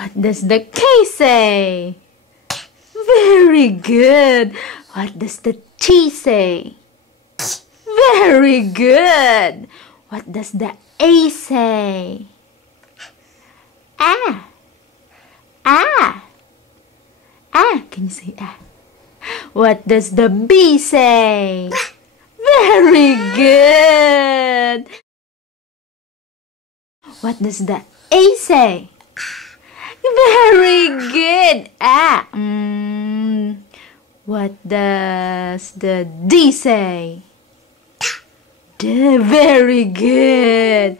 What does the K say? Very good. What does the T say? Very good. What does the A say? Ah. Ah. Ah. Can you say ah? What does the B say? Very good. What does the A say? Very good. Ah. What does the D say? D. Very good.